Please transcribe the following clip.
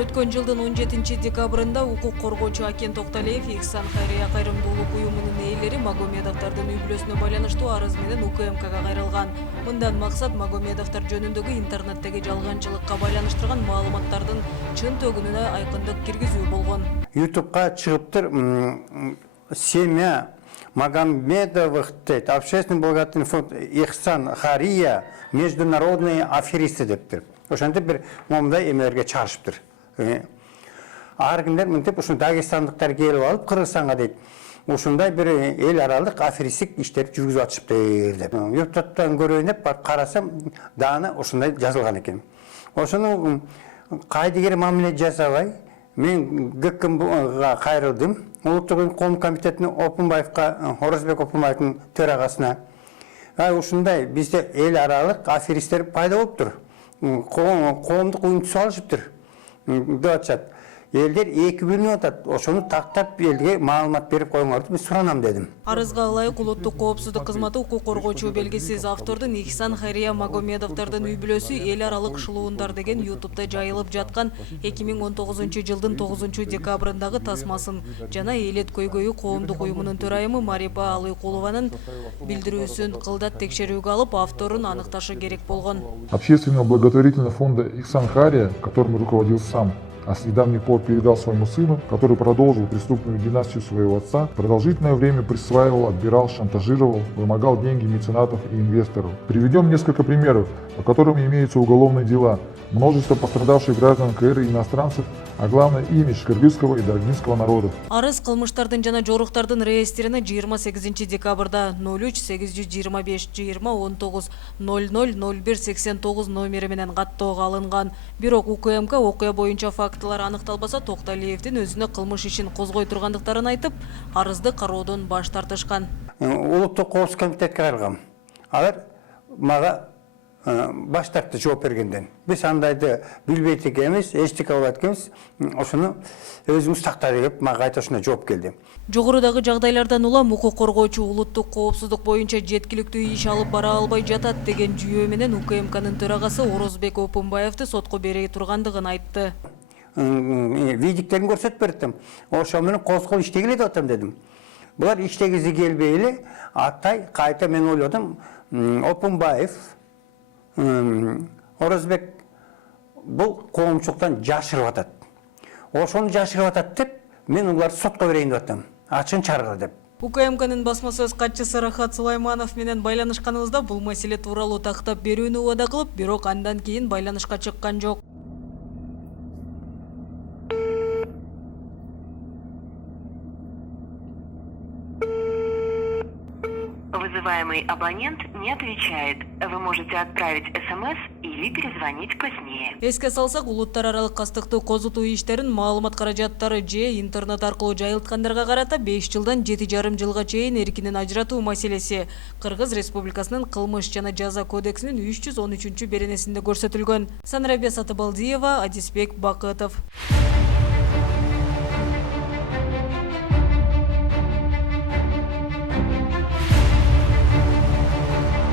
Өткөн жылдын 17-декабрында укук коргоочу Акен Токталиев Ихсан Хайрия кайрымдуулук уюмунун ээлери Магомедовдордун үй-бүлөсүнө байланыштуу арыз менен УКМКга кайрылган. Мындан максат Магомедовдор жөнүндөгү интернеттеги жалганчылыкка байланыштырган маалыматтардын чын төгүнүнө айкындык киргизүү болгон. YouTube'га чыгыптыр семья Магомедовых, общественный благотворительный фонд Ихсан Хария, международные аферисты дептир. Ошондо бир момундай эмелерге чыгарышыптыр. Ар кимдер мынтип ушул дагестандыктар келип алып Кыргызстанга дейт. Ушундай бир эл аралык аферистик иштерди жүргүзүп атышыптыр деп. YouTube'дан көрөйүн деп барып карасам, даны ушундай жазылган экен. Ошону кайдыгер мамиле жасабай, мен ГКМга кайрылдым. Улуттук коом комитетине Опунбаевка, Орозбек Опунбаевдин төрагасына. Ушундай бизде эл аралык аферисттер пайда болуптур. Коомдук уюмчу алышыптыр деп атышат. Элдер эки бөлүнүп атат. Ошону тактап элге маалымат берип коюңарды биз суранам дедим. Арызга ылайык улуттук коопсуздук кызматы укук коргоочу белгисиз автордун Ихсан Хайрия Магомедовдордун үй-бүлөсү эл аралык шылуундар деген YouTube'да жайылып жаткан 2019-жылдын 9-декабрындагы тасмасын жана Элет көйгөйү коомдук уюмунун төрайымы Марипа Алыкулованын билдирүүсүн кылдат текшерүүгө алып, авторун аныкташы керек болгон. Общественного благотворительного фонда Ихсан Хария, которым руководил сам, а с недавних пор передал своему сыну, который продолжил преступную династию своего отца, продолжительное время присваивал, отбирал, шантажировал, вымогал деньги меценатов и инвесторов. Приведем несколько примеров, по которым имеются уголовные дела, множество пострадавших граждан КР и иностранцев, а главное имидж кыргызского и даргинского народов. Арыз кылмыштардын жана жоруктардын реестрине 28 декабрда 03-825-29-00-01-89 номери менен каттоого алынган. Бирок УКМК окуя боюнча фактылар аныкталбаса, Токталиевдин өзүнө кылмыш ишин козгой тургандыктарын айтып, арызды кароодон баш тартышкан. Улуттук коопсуздук комитетке кайрылгам. Алар мага баш тартты жооп бергенден. Биз андайды билбейт экенбиз, эчтеке болот экенбиз. Ошону өзүңүз тактады деп мага кайта ошондой жооп келди. Жогорудагы жагдайлардан улам укук коргоочу улуттук коопсуздук боюнча жеткиликтүү иш алып бара албай жатат деген жүйөө менен УКМКнын төрагасы Орозбек Опунбаевди сотко бере тургандыгын айтты. Видиктерин көрсөтүп бердим. Ошо менен козгол иштегиле деп атам дедим. Булар иштегизи келбей эле аттай кайта мен ойлодум, Опунбаев, Орозбек бул коомчулуктан жашырып атат. Ошону жашырып атат деп мен уларды сотко берейин деп атам. Ачын чаргы деп. УКМКнын басма сөз катчысы Рахат Сулайманов менен байланышканыбызда бул маселе тууралуу тактап берүүнү убада кылып, бирок андан кийин байланышка чыккан жок. Вызываемый абонент не отвечает. Вы можете отправить СМС или перезвонить позднее. Эске салсак, улуттар аралык кастыктуу козутуу иштерин маалымат каражаттары же интернет аркылуу жайылткандарга карата 5 жылдан 7,5 жылга чейин эркинен ажыратуу маселеси Кыргыз Республикасынын кылмыш жана жаза кодексинин 313-беренесинде көрсөтүлгөн. Санарабия Сатыбалдиева, Адисбек Бакытов.